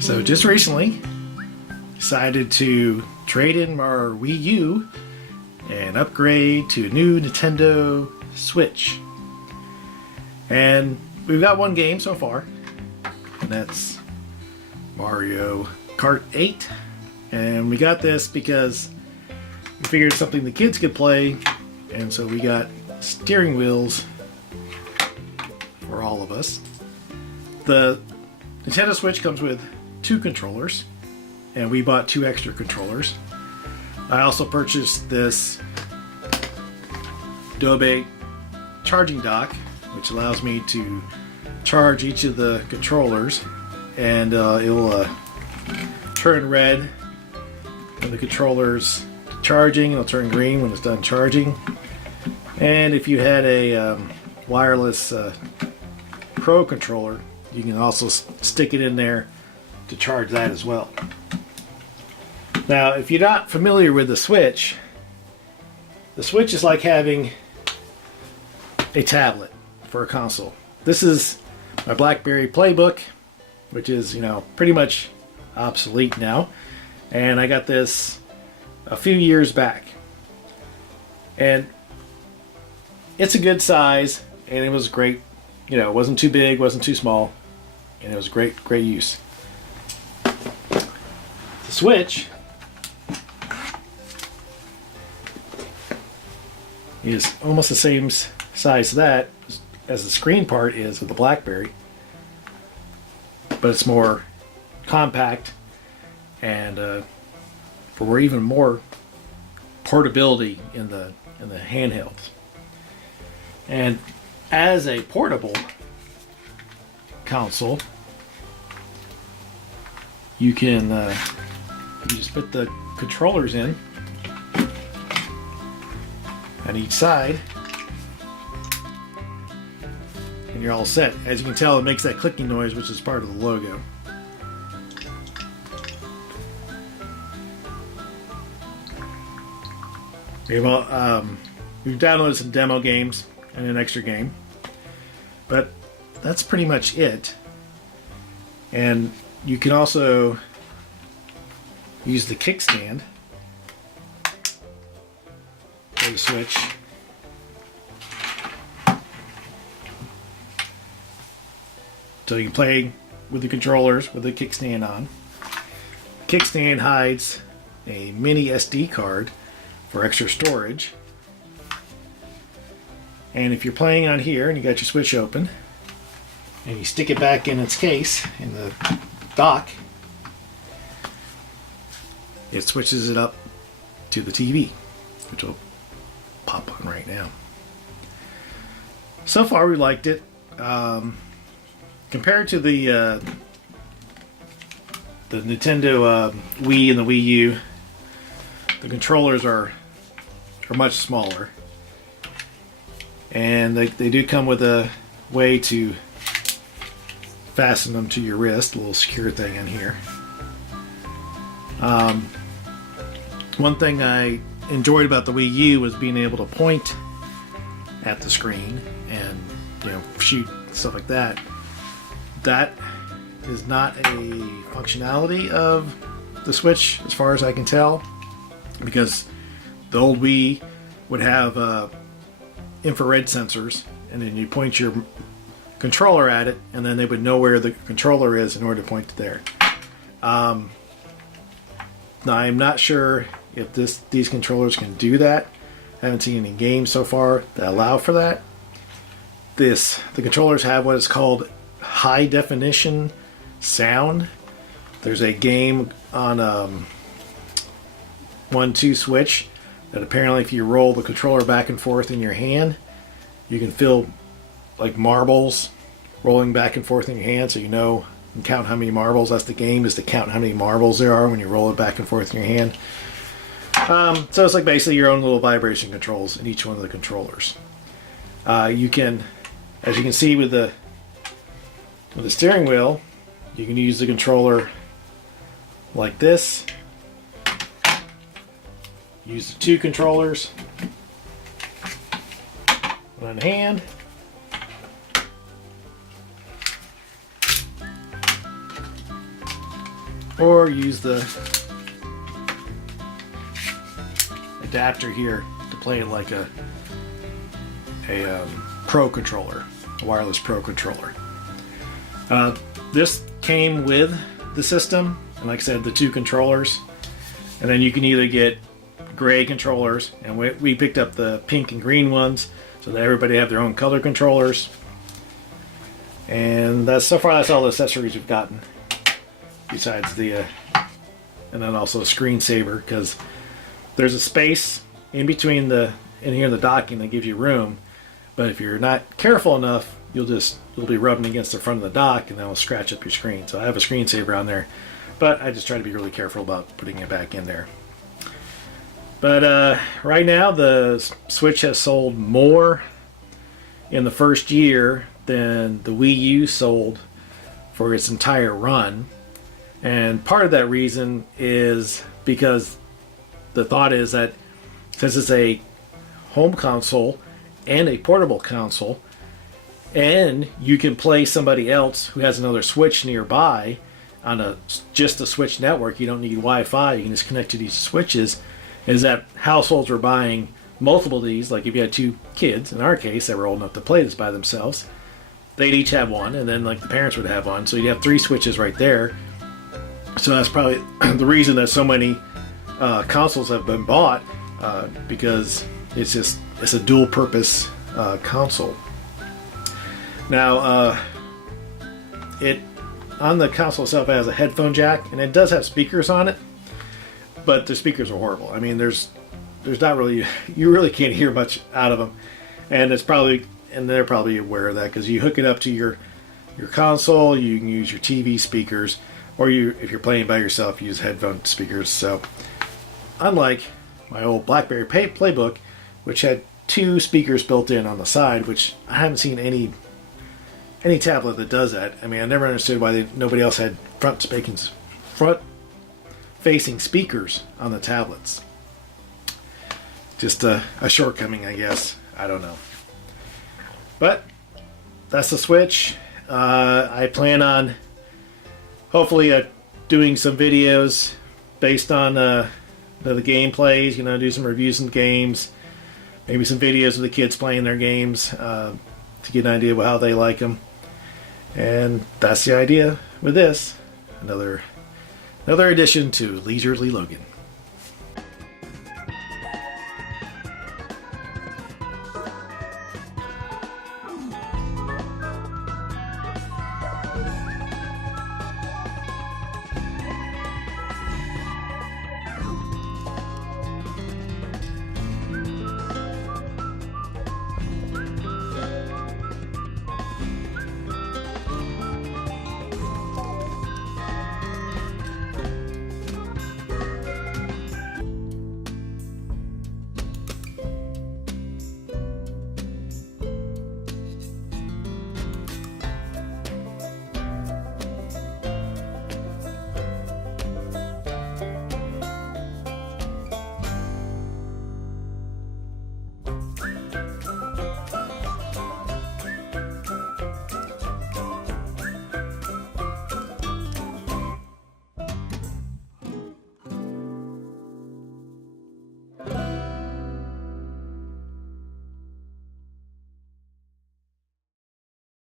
So just recently decided to trade in our Wii U and upgrade to a new Nintendo Switch. And we've got one game so far, and that's Mario Kart 8. And we got this because we figured something the kids could play, and so we got steering wheels for all of us. The Nintendo Switch comes with 2 controllers, and we bought 2 extra controllers. I also purchased this Adobe charging dock, which allows me to charge each of the controllers, and it will turn red when the controller's charging. It'll turn green when it's done charging. And if you had a wireless Pro controller, you can also stick it in there to charge that as well. Now, if you're not familiar with the Switch is like having a tablet for a console. This is my BlackBerry Playbook, which is, pretty much obsolete now. And I got this a few years back. And it's a good size, and it was great. It wasn't too big, wasn't too small, and it was great use. The Switch is almost the same size as the screen part is with the BlackBerry, but it's more compact and for even more portability in the handhelds. And as a portable console, you can you just put the controllers in on each side, and you're all set. As you can tell, it makes that clicking noise, which is part of the logo. We've downloaded some demo games and an extra game, but that's pretty much it. And you can also use the kickstand for the Switch. So you can play with the controllers with the kickstand on. The kickstand hides a mini SD card for extra storage. And if you're playing on here and you got your Switch open and you stick it back in its case in the dock, it switches it up to the TV, which will pop on right now. So far we liked it. Compared to the Nintendo Wii and the Wii U, the controllers are much smaller, and they do come with a way to fasten them to your wrist, a little secure thing in here. One thing I enjoyed about the Wii U was being able to point at the screen and shoot, stuff like that. That is not a functionality of the Switch as far as I can tell, because the old Wii would have infrared sensors, and then you point your controller at it, and then they would know where the controller is in order to point to there. Now, I'm not sure if these controllers can do that. I haven't seen any games so far that allow for that. The controllers have what is called high definition sound. There's a game on 1-2 Switch that apparently if you roll the controller back and forth in your hand, you can feel like marbles rolling back and forth in your hand, so you can count how many marbles. That's the game, is to count how many marbles there are when you roll it back and forth in your hand. So it's like basically your own little vibration controls in each one of the controllers. You can, as you can see with the steering wheel, you can use the controller like this. Use the 2 controllers on hand. or use the adapter here to play it like a Pro controller, a wireless Pro controller. This came with the system, and like I said, the 2 controllers, and then you can either get gray controllers, and we picked up the pink and green ones so that everybody have their own color controllers. And so far that's all the accessories we've gotten, besides the and then also a screensaver, because there's a space in between in here the docking that gives you room, but if you're not careful enough, you'll be rubbing against the front of the dock and that'll scratch up your screen. So I have a screensaver on there, but I just try to be really careful about putting it back in there. But right now the Switch has sold more in the first year than the Wii U sold for its entire run. And part of that reason is because the thought is that since it's a home console and a portable console, and you can play somebody else who has another Switch nearby on just a Switch network, you don't need Wi-Fi, you can just connect to these switches, is that households were buying multiple of these. Like if you had 2 kids, in our case, that were old enough to play this by themselves, they'd each have one, and then like the parents would have one, so you'd have 3 switches right there. So that's probably the reason that so many consoles have been bought, because it's a dual purpose console. Now it on the console itself has a headphone jack, and it does have speakers on it, but the speakers are horrible. I mean, there's not really, you really can't hear much out of them, and they're probably aware of that, because you hook it up to your console, you can use your TV speakers, or if you're playing by yourself, use headphone speakers. So unlike my old BlackBerry Playbook, which had 2 speakers built in on the side, which I haven't seen any tablet that does that. I mean, I never understood why nobody else had front-facing speakers on the tablets. Just a shortcoming, I guess. I don't know. But that's the Switch. I plan on hopefully doing some videos based on the gameplays. Do some reviews of games, maybe some videos of the kids playing their games to get an idea of how they like them. And that's the idea with this. Another addition to Leisurely Logan.